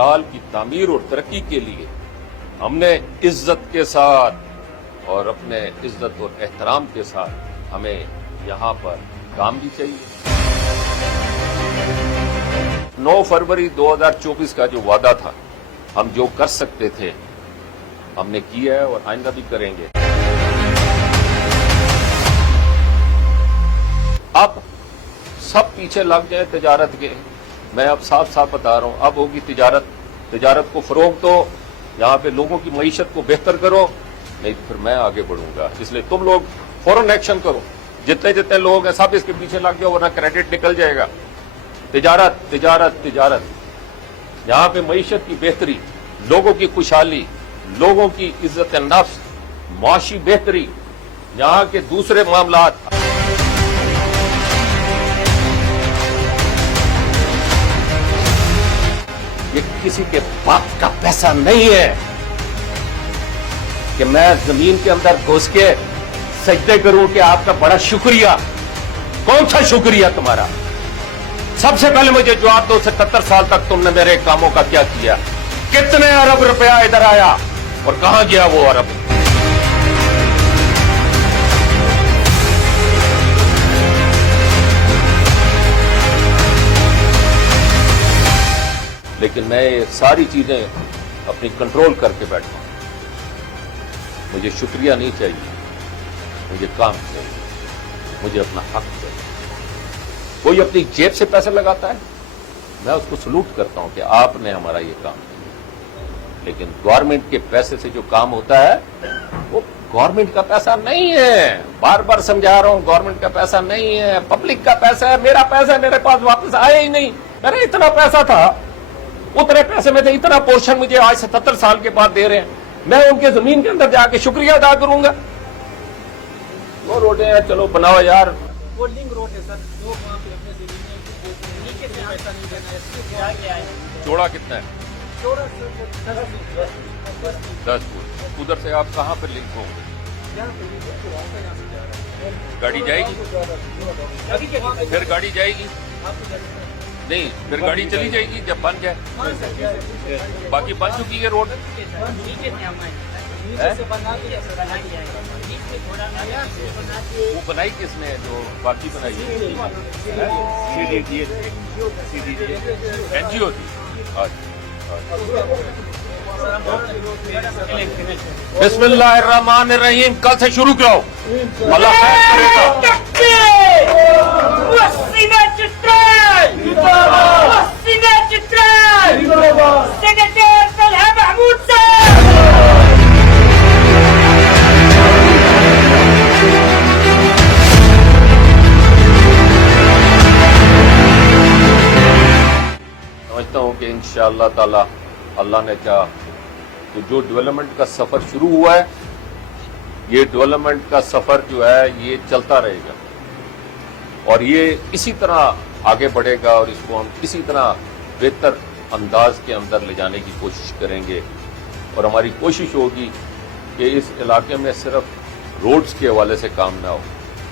بہرحال کی تعمیر اور ترقی کے لیے ہم نے عزت کے ساتھ اور اپنے عزت اور احترام کے ساتھ ہمیں یہاں پر کام بھی چاہیے۔ 9 فروری 2024 کا جو وعدہ تھا، ہم جو کر سکتے تھے ہم نے کیا ہے اور آئندہ بھی کریں گے۔ اب سب پیچھے لگ جائیں تجارت کے، میں اب صاف بتا رہا ہوں، اب ہوگی تجارت کو فروغ دو، یہاں پہ لوگوں کی معیشت کو بہتر کرو، نہیں تو پھر میں آگے بڑھوں گا۔ اس لیے تم لوگ فوراً ایکشن کرو، جتنے لوگ ہیں سب اس کے پیچھے لگ جاؤ ورنہ کریڈٹ نکل جائے گا۔ تجارت، یہاں پہ معیشت کی بہتری، لوگوں کی خوشحالی، لوگوں کی عزت نفس، معاشی بہتری، یہاں کے دوسرے معاملات۔ یہ کسی کے باپ کا پیسہ نہیں ہے کہ میں زمین کے اندر گھس کے سجدے کروں کہ آپ کا بڑا شکریہ۔ کون سا شکریہ تمہارا؟ سب سے پہلے مجھے جواب دو، 77 سال تک تم نے میرے کاموں کا کیا کیا؟ کتنے ارب روپیہ ادھر آیا اور کہاں گیا وہ ارب؟ لیکن میں یہ ساری چیزیں اپنی کنٹرول کر کے بیٹھا ہوں۔ مجھے شکریہ نہیں چاہیے، مجھے کام چاہیے، مجھے اپنا حق چاہیے۔ کوئی اپنی جیب سے پیسے لگاتا ہے، میں اس کو سلوٹ کرتا ہوں کہ آپ نے ہمارا یہ کام کیا، لیکن گورنمنٹ کے پیسے سے جو کام ہوتا ہے وہ گورنمنٹ کا پیسہ نہیں ہے۔ بار بار سمجھا رہا ہوں، گورنمنٹ کا پیسہ نہیں ہے، پبلک کا پیسہ ہے۔ میرا پیسہ میرے پاس واپس آیا ہی نہیں۔ میرا اتنا پیسہ تھا، اتنے پیسے میں سے اتنا پورشن مجھے آج 77 سال کے بعد دے رہے ہیں، میں ان کے زمین کے اندر جا کے شکریہ ادا کروں گا؟ وہ روڈیں ہیں، چلو بناؤ یار۔ ہولڈنگ روڈ ہے سر، جو وہاں پہ اپنے نیچے سے پیسہ نہیں دینا ہے۔ چوڑا کتنا ہے؟ چوڑا 10 فٹ۔ ادھر سے آپ کہاں پر لنک ہوں گے؟ گاڑی جائے گی؟ پھر گاڑی جائے گی؟ نہیں، پھر گاڑی چلی جائے گی جب بن جائے۔ باقی بن چکی ہے روڈ؟ وہ بنائی کس نے جو باقی بنائی ہے؟ NGO تھی۔ بسم اللہ الرحمن الرحیم، کل سے شروع کرو، اللہ خیر کرے گا۔ سمجھتا ہوں کہ انشاءاللہ تعالی اللہ نے چاہا تو جو ڈیولپمنٹ کا سفر شروع ہوا ہے، یہ ڈیولپمنٹ کا سفر جو ہے یہ چلتا رہے گا اور یہ اسی طرح آگے بڑھے گا اور اس کو ہم اسی طرح بہتر انداز کے اندر لے جانے کی کوشش کریں گے۔ اور ہماری کوشش ہوگی کہ اس علاقے میں صرف روڈز کے حوالے سے کام نہ ہو،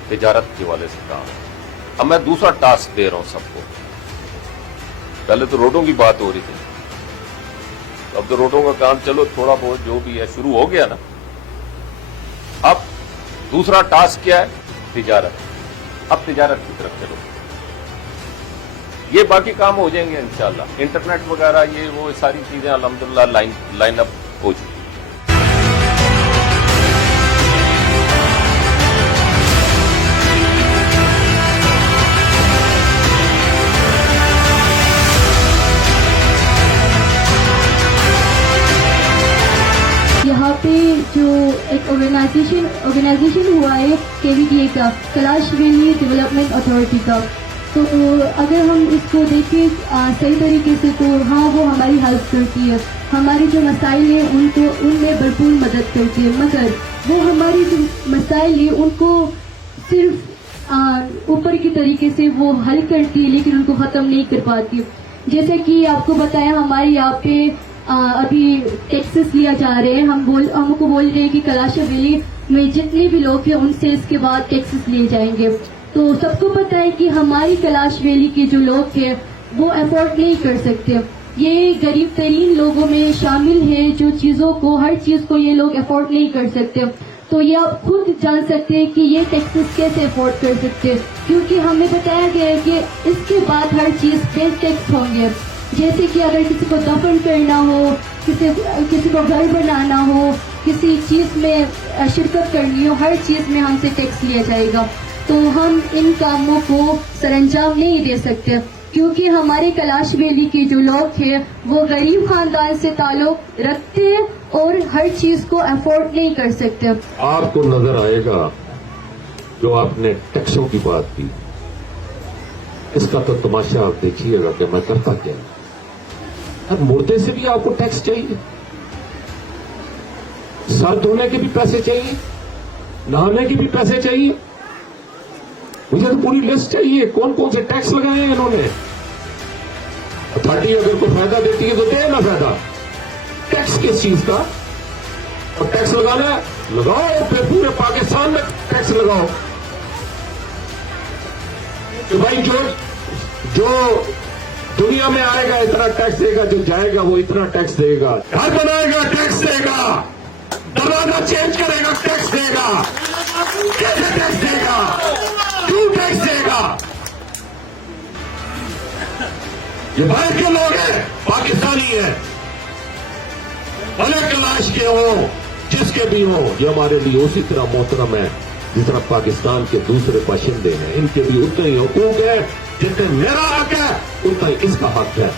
تجارت کے حوالے سے کام ہو۔ اب میں دوسرا ٹاسک دے رہا ہوں سب کو۔ پہلے تو روڈوں کی بات ہو رہی تھی، اب تو روڈوں کا کام چلو تھوڑا بہت جو بھی ہے شروع ہو گیا نا۔ اب دوسرا ٹاسک کیا ہے؟ تجارت۔ اب تجارت کی طرف چلو، یہ باقی کام ہو جائیں گے انشاءاللہ۔ انٹرنیٹ وغیرہ یہ وہ ساری چیزیں الحمدللہ لائن اپ ہو چکی۔ یہاں پہ جو ایک آرگنائزیشن ہوا ہے KVDA کا، کیلاش ویلی ڈیولپمنٹ اتھارٹی کا، تو اگر ہم اس کو دیکھیں صحیح طریقے سے تو ہاں وہ ہماری ہیلپ کرتی ہے، ہمارے جو مسائل ہیں ان میں بھرپور مدد کرتی ہے، مگر وہ ہماری جو مسائل ہیں ان کو صرف اوپر کی طریقے سے وہ حل کرتی ہے لیکن ان کو ختم نہیں کر پاتی۔ جیسے کہ آپ کو بتایا ہمارے یہاں پہ ابھی ٹیکسز لیا جا رہے ہیں، ہم کو بول رہے ہیں کہ کیلاش ویلی میں جتنے بھی لوگ ہیں ان سے اس کے بعد ٹیکسز لیے جائیں گے۔ تو سب کو پتہ ہے کہ ہماری کیلاش ویلی کے جو لوگ ہیں وہ افورڈ نہیں کر سکتے، یہ غریب ترین لوگوں میں شامل ہے جو چیزوں کو ہر چیز کو یہ لوگ افورڈ نہیں کر سکتے. تو یہ آپ خود جان سکتے ہیں کہ یہ ٹیکسز کیسے افورڈ کر سکتے ہیں، کیونکہ ہمیں بتایا گیا ہے کہ اس کے بعد ہر چیز پہ ٹیکس ہوں گے. جیسے کہ اگر کسی کو دفن کرنا ہو، کسی کو گھر بنانا ہو، کسی چیز میں شرکت کرنی ہو، ہر چیز میں ہم سے ٹیکس لیا جائے گا. تو ہم ان کاموں کو سر انجام نہیں دے سکتے، کیونکہ ہمارے کلاش ویلی کے جو لوگ ہیں وہ غریب خاندان سے تعلق رکھتے ہیں اور ہر چیز کو افورڈ نہیں کر سکتے. آپ کو نظر آئے گا جو آپ نے ٹیکسوں کی بات کی، اس کا تو تماشا آپ دیکھیے گا کہ میں کرتا کیا. اب مردے سے بھی آپ کو ٹیکس چاہیے، سر دھونے کے بھی پیسے چاہیے، نہانے کے بھی پیسے چاہیے. مجھے تو پوری لسٹ چاہیے کون کون سے ٹیکس لگائے ہیں انہوں نے. اتھارٹی اگر کوئی فائدہ دیتی ہے تو دے نا فائدہ. ٹیکس کس چیز کا؟ اور ٹیکس لگانا ہے لگاؤ، پھر پورے پاکستان میں ٹیکس لگاؤ کہ بھائی جو دنیا میں آئے گا اتنا ٹیکس دے گا، جو جائے گا وہ اتنا ٹیکس دے گا. گھر بنائے گا ٹیکس دے گا، دروازہ چینج کرے گا ٹیکس دے گا. کیسے ٹیکس دے گا؟ کیوں ٹیکس دے گا؟ یہ باہر کے لوگ ہیں، پاکستانی ہیں، بھلے کلاش کے ہوں، جس کے بھی ہوں، یہ ہمارے لیے اسی طرح محترم ہے جس طرح پاکستان کے دوسرے باشندے ہیں. ان کے بھی اتنے ہی حقوق ہیں جتنے میرا حق ہے اتنا ہی اس کا حق ہے.